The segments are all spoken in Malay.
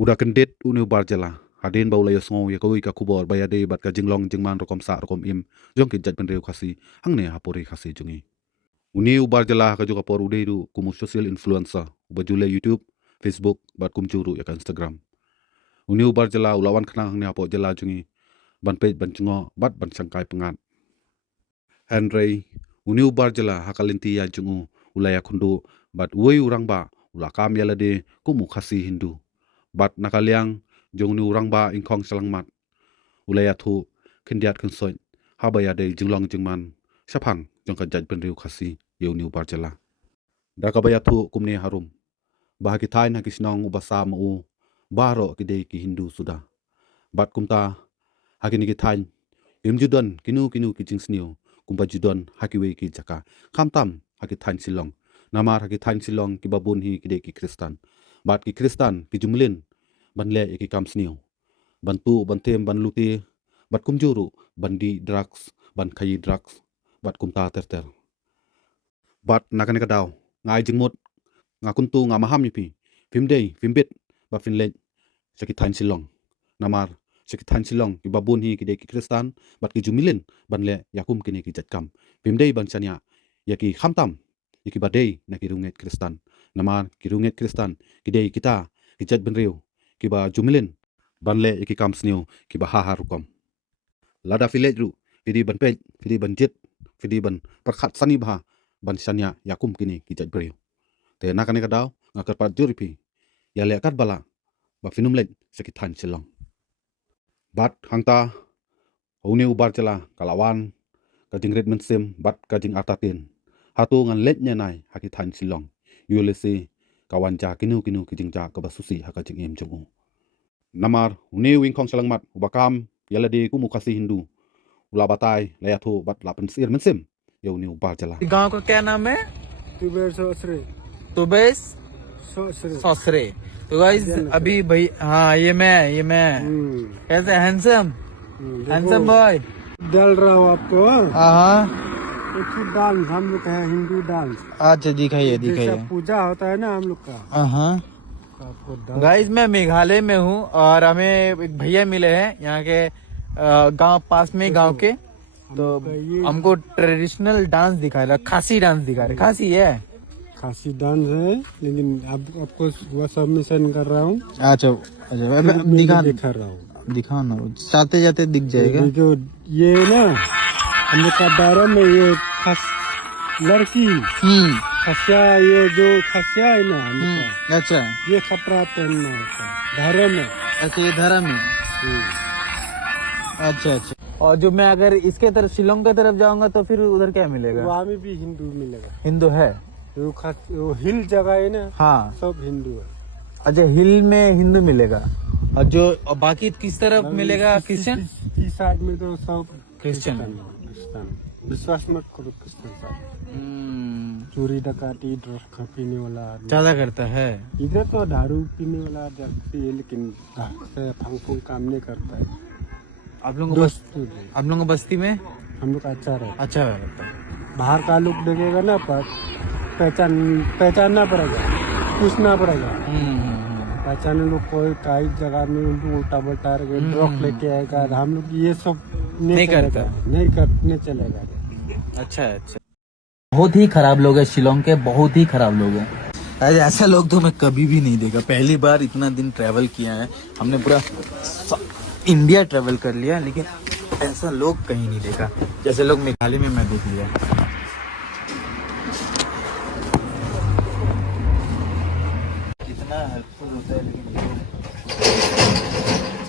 Udah kendit unu barjala. Hadin bau layos ngau ya kawi ka kubor bayade bat ka jinglong jingman rokom sa rokom im. Jong ki jat benreu kasi. Hang ne hapori kasi jungi. Uni ubar jala ka juga por ude du kumu social influencer. Uba jule YouTube, Facebook, bat kum juru ya ka Instagram. Uni ubar jala ulawan kena hang ne hapo jala jungi. Ban pej ban cungo bat ban sangkai pengat. Henry uni ubar jala hakalinti ya jungu ulaya kundu bat woi urang ba ulakam ya lade kumu kasi Hindu. Bat nakaliang jong ni urang ba ingkong selangmat ulaya thu kindiat kinsoy habaya de jinglong jingman sapang jong ka jaj benriu khasi yeu ni ubar jala da ka baya thu kumne harum bahagi thain ha kisnong ubasa mu baro kide ki Hindu sudah bat kumta hakini ki thain im judon kinu ki jingsniu kumpa judon hakiwe ki jaka kamtam haki thain silong namar haki thain silong ki babun hi kide ki Kristan bat ki Kristan ki jumlin banle ki kam sniu bantu bantem ban luti bat kum juru bandi drugs ban khayi drugs bat kum ta ter bat nakane ka daw ngai jingmut nga kuntu nga maham yipi fimdei fimbit ba finle saki thain silong namar saki thain silong ki babun hi ki de ki Kristan bat ki jumilin banle yakum kini ki jatkam fimdei ban chania yaki khamtam yaki badei na ki runget Kristan namar ki runget Kristan ki de kita ki jat benriu ki ba jumilin banle yaki kam sniu ki ba ha rukom lada village ru fidi ban pej fidi ban jit fidi ban perkhat sani bha ban sanya yakum kini ki jat benriu te nakane ka daw nga karpat juripi ya le kat bala ba finum lej saki thain silong bat hangta hone ubar chala kalawan ka jingret mensim bat ka jing atatin hatu ngan lej nya nai haki thain silong yulese kawan ja kinu ki jingja ka basusi haka jing em jongu namar une wing khong salangmat ubakam yalade ku mukasi Hindu ula batai layathu bat lapen sir mensim yo ni ubar chala गांव का क्या नाम है? तुबेर सोसरे तुबेस सोसरे सौसरे। तो गाइस अभी भाई हाँ ये मैं कैसे हैंडसम हैंडसम बॉय डाल रहा हूँ आपको हाँ एक ही डांस हम लोग का है हिंदू डांस अच्छा दिखाइए जैसा दिखाइए पूजा होता है ना हम लोग का हाँ आपको डांस गाइस मैं मेघालय में हूँ और हमें एक भैया मिले हैं यहाँ के गांव पास में गांव के तो हमको ट्रेडिशनल डांस दिखा रहा खासी डांस दिखा रहे खासी है खासी डांस है लेकिन अब आपको वो सबमिशन कर रहा हूँ अच्छा अच्छा दिखा रहा हूँ दिखाओ ना जाते जाते दिख जाएगा जो ये ना हम लोग का दायरा में ये खस लड़की खसिया ये जो खसिया है ना हम लोग का, अच्छा ये कपड़ा पहनना होता है धारे में अच्छा ये धर्म है अच्छा अच्छा और जो मैं अगर इसके तरफ शिलोंग की तरफ जाऊंगा तो फिर उधर क्या मिलेगा वहाँ में भी हिंदू मिलेगा हिंदू है वो हिल जगह है ना हाँ सब हिंदू है अच्छा हिल में हिंदू मिलेगा और जो और बाकी किस तरफ मिलेगा क्रिश्चियन इस साइड में तो सब क्रिश्चियन क्रिश्चियन विश्वास मत करो क्रिश्चियन साइड चोरी डकाती ड्रग्स पीने वाला आदमी ज्यादा करता है इधर तो दारू पीने वाला व्यक्ति है लेकिन से फंग फूंग काम नहीं करता है आप लोगों दोस्त आप लोगों को बस्ती में हम लोग का अच्छा रहता अच्छा रहता है है बाहर का लोग देखेगा ना पर पहचानना पड़ेगा पूछना पड़ेगा पहचाने लोग कोई कई जगह में उल्टा पलटा ड्रग लेके आएगा हम लोग ये सब नहीं करता। नहीं करने चलेगा अच्छा अच्छा बहुत ही खराब लोग हैं शिलोंग के बहुत ही खराब लोग हैं अरे ऐसा लोग तो मैं कभी भी नहीं देखा पहली बार इतना दिन ट्रैवल किया है हमने पूरा इंडिया ट्रैवल कर लिया लेकिन ऐसा लोग कहीं नहीं देखा जैसे लोग मेघालय में मैं देख लिया कितना हेल्पफुल होता है लेकिन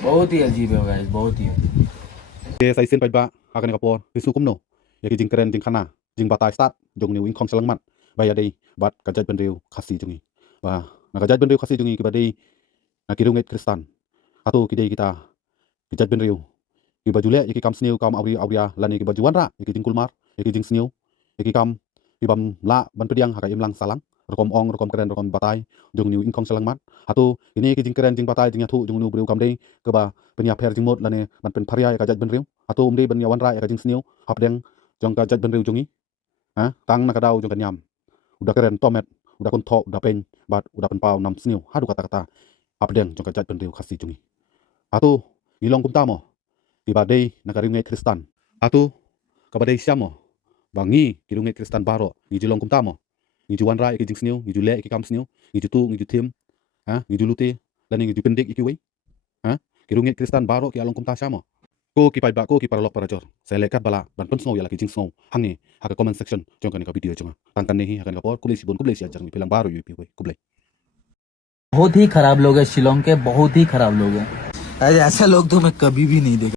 बहुत ही अजीब है गाइस बहुत ही sai sin paj ba hakane ka por bisu kumno yaki jing keren jing khana jing batai start jong ni wing khong salangmat baya dei bat ka jaj benriu khasi jungi ba na ka jaj benriu khasi jungi ki badei na ki runget Kristan atu ki dei kita ki jaj benriu ki bajule yaki kam sniu kam awria lani ki bajuan ra yaki jing kulmar yaki jing sniu yaki kam ki bam la ban pediang haka imlang salang rokom ong rokom keren rokom batai jong ni wing khong salangmat atu ini ki jing keren jing batai jing athu jong nu breu kam dei ke ba penya pher jing mot lani man pen pharia ka jaj benriu atu umri ban yawan ra ka jing sniu hap deng jong ka jaj benriu jungi ha tang na ka daw jong ka nyam udah keren tomet udah kon tho udah pen bat udah pen pau nam sniu hadu kata-kata apdeng jong ka jat penriu khasi jungi atu nilong kum tamo ibadei nakariungai Kristan atu kabadei siamo bangi kirungai Kristan baro ngi jilong kum tamo ngi juwan rai ke jing sniu ngi jule ke kam sniu ngi jutu ngi jutim ha ngi julute dan ngi jupendik iki wei ha kirungai Kristan baro ki along kum ta siamo ko ki pai ba ko ki paralok parajor selekat bala ban pun snow yala ki jing snow hangi haka comment section jong kan ka video jonga tangkan nehi hakan ka por kublai sibon kublai si ajar ngi pilang baru yu pi wei kublai बहुत ही खराब लोग हैं शिलोंग के, बहुत ही खराब लोग हैं। अरे ऐसा लोग तो मैं कभी भी नहीं देखा।